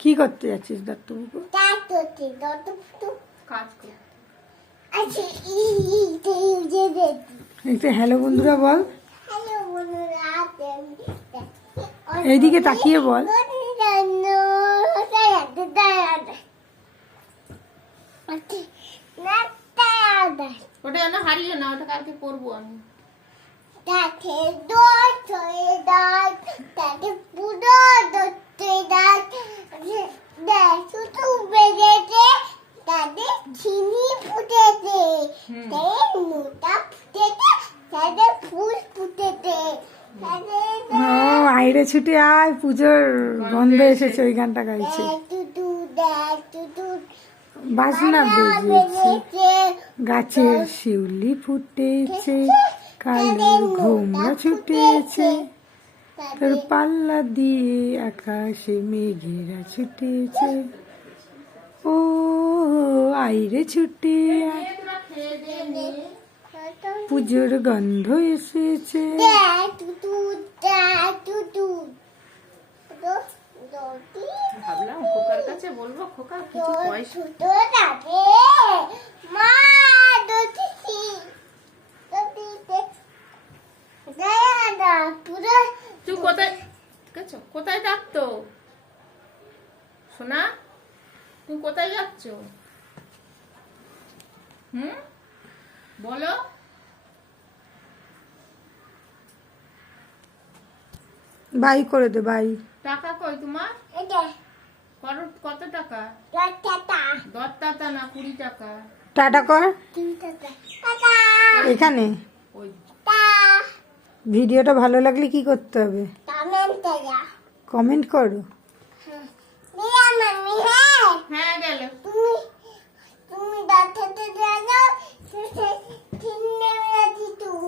কি করতে যাচ্ছিস দত্তপুকু? হ্যালো বন্ধুরা বল, এইদিকে তাকিয়ে বল। ওটা যেন হারিয়ে না, ওটা কালকে করবো আমি। আইরে ছুটে আয়, পুজোর গন্ধ এসেছে, ওই গানটা গাইছে। বাজনা বেজেছে, গাছের শিউলি ফুটেছে, কালের ঘোমরা ছুটেছে, তোর পাল্লা দিয়ে আকাশে মেঘেরা ছুটেছে। ও আইরে ছুটে আয়, পুজোর গন্ধ এসেছে। ভাবলাম খোকার কাছে বলবো, খোকা কিছু পয়সা। তুই কোথায় গেছো? কোথায় ডাকতো সোনা? তুমি কোথায় যাচ্ছ? বলো। বাই করে দে, বাই। টাকা কই তোমার? কত টাকা? 10 টাকা না 20 টাকা? টাটা কর এখানে। ভিডিওটা ভালো লাগলে কি করতে হবে? কমেন্ট করো। হ্যাঁ গেল। তুমি